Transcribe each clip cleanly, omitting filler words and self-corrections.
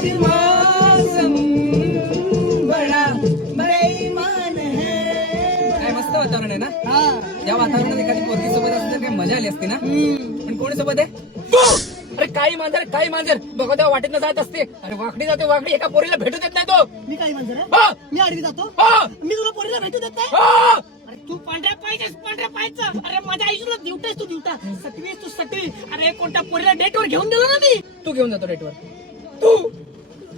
आज मौसम बड़ा बेईमान है. काय मस्त वातावरण आहे ना. हा. या वातावरणात एखादी पोरगी सोबत असली तर काही मजा आली असती ना. पण कोणी सोबत आहे? अरे काही मांजर बघा तेव्हा वाटेत जात असते. अरे वाकडी जाते वाकडी, एका पोरीला भेटू देत नाही तो. मी काही म्हणतो रे? हा. मी आडवी जातो. हा. मी तुला पोरीला भेटू देत नाही. हा. अरे तू पांढऱ्या पाहायचं. अरे माझ्या आयुष्याला दिवटेस तू दिवटा. सटवीस तू सटवी. अरे कोणत्या पोरीला डेटवर घेऊन दिलं ना मी. तू घेऊन जातो डेटवर. तू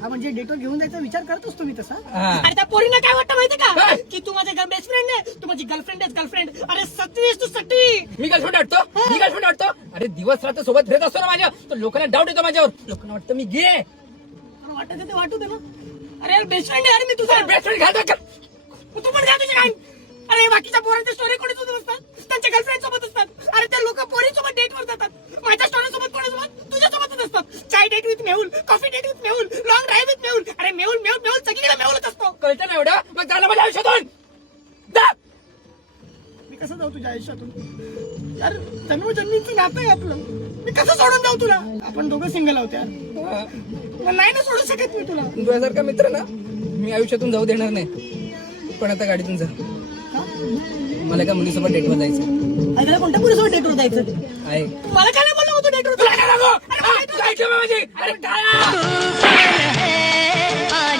हा म्हणजे डेटवर घेऊन जायचा विचार करत असतो मी तसा. हा. अरे त्या पोरीला काय वाटतं माहिती का? काय? की तू माझा बेस्ट फ्रेंड आहे, तू माझी गर्लफ्रेंड आहेस गर्लफ्रेंड. अरे सटवीस तू सटवी. मी गर्लफ्रेंड वाटतो. अरे दिवस रात्र सोबत फिरत असतो ना माझ्या, तर लोकांना डाऊट येतो माझ्यावर. लोकांना वाटतं मी गे. अरे वाटत ते वाटू दे ना. अरे यार बेस्ट फ्रेंड आहे यार मी तुझा. बेस्ट फ्रेंड घालतो का? तू पण जा तुझी काय. अरे बाकीच्या पोरांच्या स्टोरी कोणी सोबत असतात, त्यांच्या गर्लफ्रेंड सोबत असतात. अरे ते लोक पोरीसोबत डेटवर जातात. माझ्या स्टोरी सोबत कोणासोबत? तुझ्यासोबतच असतात. Chai date with Mehul, coffee date with Mehul, long drive with Mehul. अरे मेहुल सगळीकडे मेहुलच असतो. कळतं ना एवढं? मग झालं माझ्या आयुष्यातून. जा. मी कसं जाऊ तुझ्या आयुष्यातून? यार जन्मजन्मीचं नातं आहे आपलं. मी कसं सोडून जाऊ तुला? आपण दोघं सिंगल आहोत यार. मग नाही ना सोडू शकत मी तुला. तुझ्यासारखा मित्र ना मी आयुष्यातून जाऊ देणार नाही. पण आता गाडीतून जा. मला एका मुलीसोबत डेटवर जायचं. ऐकलं कोणत्या पोरीसोबत डेटवर जायचं? आहे. मला काय नाही बोललं होतं डेटवर. तुला काय लागो? अरे काय माझी? अरे काय?